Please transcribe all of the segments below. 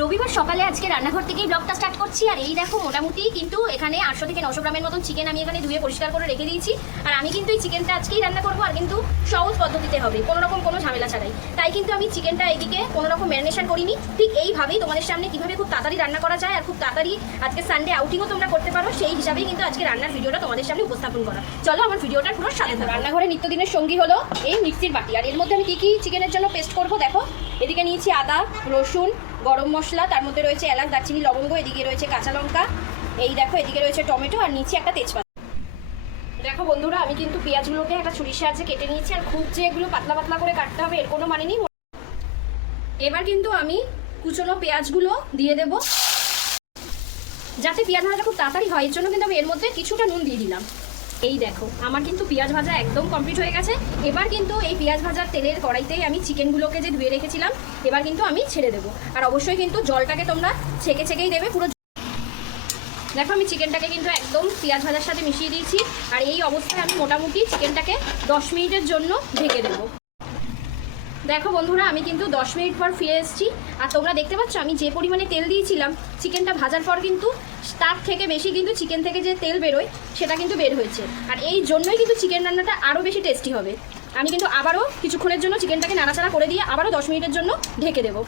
রবিবার সকালে আজকে রান্নাঘর থেকেই ব্লগটা স্টার্ট করছি। আর এই দেখো মোটামুটি কিন্তু এখানে 800 থেকে 900 গ্রামের মতন চিকেন আমি এখানে ধুয়ে পরিষ্কার করে রেখে দিয়েছি। আর আমি কিন্তু এই চিকেনটা আজকেই রান্না করবো, আর কিন্তু সহজ পদ্ধতিতে হবে, কোনো ঝামেলা ছাড়াই। তাই কিন্তু আমি চিকেনটা এদিকে কোনো রকম ম্যারিনেশন করিনি। ঠিক এইভাবেই তোমাদের সামনে কিভাবে খুব তাড়াতাড়ি রান্না করা যায় আর খুব তাড়াতাড়ি আজকে সানডে আউটিংও তোমরা করতে পারো, সেই হিসাবেই কিন্তু আজকে রান্নার ভিডিওটা তোমাদের সামনে উপস্থাপন করা। চলো আমার ভিডিওটা পুরো সাথে থাকো। রান্নাঘরে নিত্যদিনের সঙ্গী হলো এই মিক্সির বাটি। আর এর মধ্যে আমি কি চিকেনের জন্য পেস্ট করবো দেখো। এদিকে নিয়েছি আদা, রসুন, গরম মশলা, তার মধ্যে রয়েছে এলাচ, দারচিনি, লবঙ্গ, এদিকে রয়েছে কাঁচা লঙ্কা, এই দেখো এদিকে রয়েছে টমেটো, আর নিচে একটা তেজপাতা। দেখো বন্ধুরা, আমি কিন্তু পেঁয়াজগুলোকে একটা ছুরির সাহায্যে কেটে নিয়েছি। আর খুব যে এগুলো পাতলা পাতলা করে কাটতে হবে এর কোনো মানে নেই। এবার কিন্তু আমি কুচনো পেঁয়াজগুলো দিয়ে দেব, যাতে পেঁয়াজ ভাজাটা খুব তাড়াতাড়ি হয়। এর জন্য কিন্তু আমি এর মধ্যে কিছুটা নুন দিয়ে দিলাম। এই দেখো আমার কিন্তু পেঁয়াজ ভাজা একদম কমপ্লিট হয়ে গেছে। এবার কিন্তু এই পেঁয়াজ ভাজার তেলের কড়াইতেই আমি চিকেনগুলোকে যে ধুয়ে রেখেছিলাম এবার কিন্তু আমি ছেড়ে দেবো। আর অবশ্যই কিন্তু জলটাকে তোমরা ছেঁকেই দেবে পুরো। দেখো আমি চিকেনটাকে কিন্তু একদম পেঁয়াজ ভাজার সাথে মিশিয়ে দিয়েছি। আর এই অবস্থায় আমি মোটামুটি চিকেনটাকে 10 মিনিটের জন্য ঢেকে দেবো। দেখো বন্ধুরা, আমি কিন্তু 10 মিনিট পর ফিরে এসেছি। আর তোমরা দেখতে পাচ্ছ আমি যে পরিমাণে তেল দিয়েছিলাম চিকেনটা ভাজার পর কিন্তু তার থেকে বেশি কিন্তু চিকেন থেকে যে তেল বেরোয় সেটা কিন্তু বের হয়েছে। আর এই জন্যই কিন্তু চিকেন রান্নাটা আরও বেশি টেস্টি হবে। আমি কিন্তু আবারও কিছুক্ষণের জন্য চিকেনটাকে নাড়াচাড়া করে দিয়ে আবারও 10 মিনিটের জন্য ঢেকে দেবো।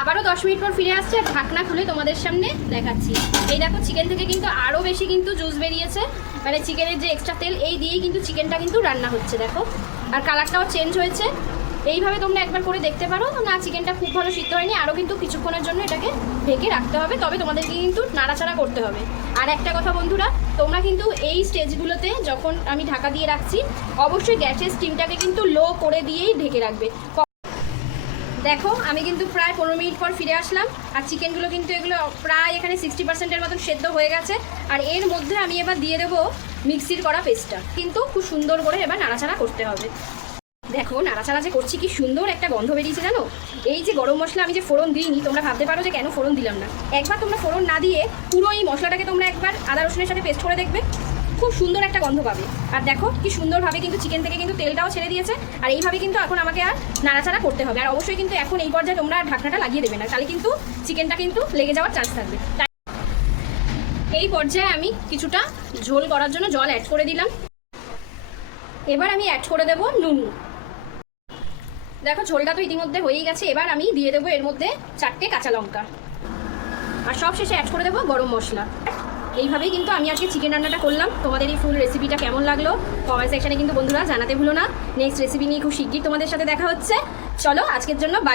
আবারও 10 মিনিট পর ফিরে আসছে। আর ঢাকনা খুলে তোমাদের সামনে দেখাচ্ছি। এই দেখো চিকেন থেকে কিন্তু আরও বেশি কিন্তু জুস বেরিয়েছে, মানে চিকেনের যে এক্সট্রা তেল এই দিয়েই কিন্তু চিকেনটা কিন্তু রান্না হচ্ছে দেখো। আর কালারটাও চেঞ্জ হয়েছে। এইভাবে তোমরা একবার করে দেখতে পারো। না চিকেনটা খুব ভালো সিদ্ধ হয়নি, আরও কিন্তু কিছুক্ষণের জন্য এটাকে ঢেকে রাখতে হবে, তবে তোমাদেরকে কিন্তু নাড়াচাড়া করতে হবে। আর একটা কথা বন্ধুরা, তোমরা কিন্তু এই স্টেজগুলোতে যখন আমি ঢাকা দিয়ে রাখছি অবশ্যই গ্যাসের স্টিমটাকে কিন্তু লো করে দিয়েই ঢেকে রাখবে। দেখো আমি কিন্তু প্রায় 15 মিনিট পর ফিরে আসলাম। আর চিকেনগুলো কিন্তু এগুলো প্রায় এখানে 60%-এর মতন সেদ্ধ হয়ে গেছে। আর এর মধ্যে আমি এবার দিয়ে দেবো মিক্সির করা পেস্টটা। কিন্তু খুব সুন্দর করে এবার নাড়াচাড়া করতে হবে। দেখো নাড়াচাড়া যে করছি কি সুন্দর একটা গন্ধ বেরিয়েছে জানো। এই যে গরম মশলা আমি যে ফোড়ন দিইনি, তোমরা ভাবতে পারো যে কেন ফোড়ন দিলাম না। একবার তোমরা ফোড়ন না দিয়ে পুরো এই মশলাটাকে তোমরা একবার আদা রসুনের সাথে পেস্ট করে দেখবে, খুব সুন্দর একটা গন্ধ পাবে। আর দেখো কি সুন্দরভাবে কিন্তু চিকেন থেকে কিন্তু তেলটাও ছেড়ে দিয়েছে। আর এইভাবে কিন্তু এখন আমাকে আর নাড়াচাড়া করতে হবে। আর অবশ্যই কিন্তু এখন এই পর্যায়ে তোমরা ঢাকনাটা লাগিয়ে দেবে না, তাহলে কিন্তু চিকেনটা কিন্তু লেগে যাওয়ার চান্স থাকবে। তাই এই পর্যায়ে আমি কিছুটা ঝোল করার জন্য জল অ্যাড করে দিলাম। এবার আমি অ্যাড করে দেবো নুন। দেখো ঝোলটা তো ইতিমধ্যে হয়েই গেছে। এবার আমি দিয়ে দেবো এর মধ্যে 4টে কাঁচা লঙ্কা। আর সব শেষে অ্যাড করে দেবো গরম মশলা। এইভাবেই কিন্তু আমি আজকে চিকেন রান্নাটা করলাম। তোমাদের এই ফুল রেসিপিটা কেমন লাগলো কমেন্ট সেকশনে কিন্তু বন্ধুরা জানাতে ভুলো না। নেক্সট রেসিপি নিয়ে খুব শিগগির তোমাদের সাথে দেখা হচ্ছে। চলো আজকের জন্য বাই।